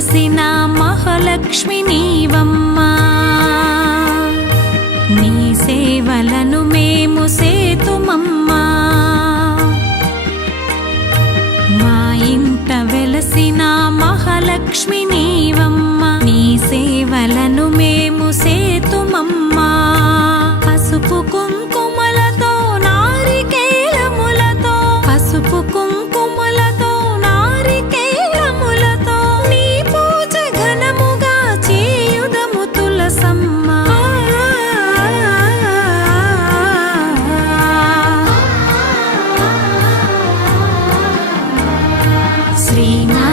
వెలసిన మహాలక్ష్మి నీవమ్మా. నీ సేవలను మేము సేతుమమ్మా. మా ఇంట వెలసిన మహాలక్ష్మి నీవమ్మ. నీ సేవలను మేము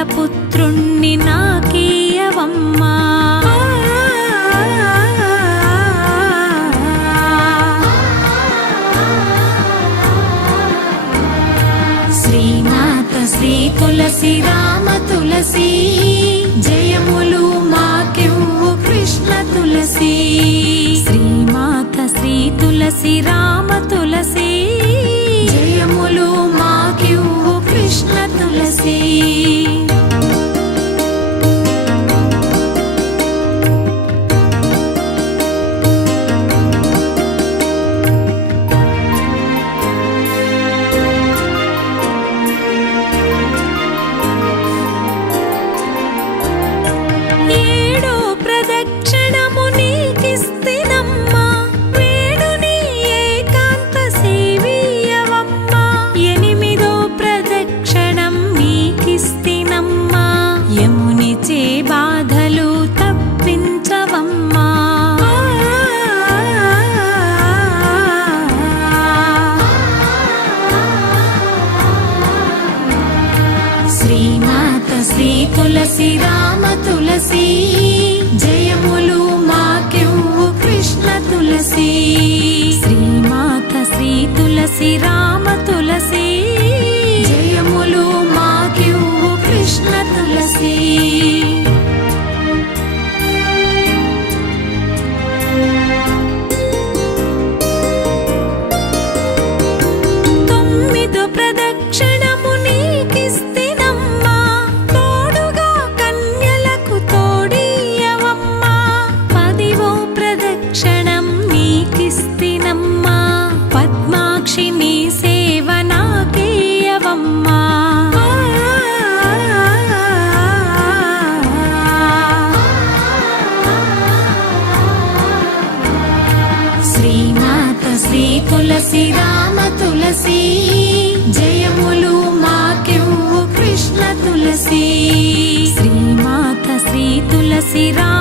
అత్తగల నాకీయవమ్మా. శ్రీనాథ శ్రీ తులసి రామ తులసి జయములు మాకెవ్వు కృష్ణ తులసీ. శ్రీ తులసి రామ తులసి. జయములు మాకెవ్వు కృష్ణ తులసీ. కృష్ణ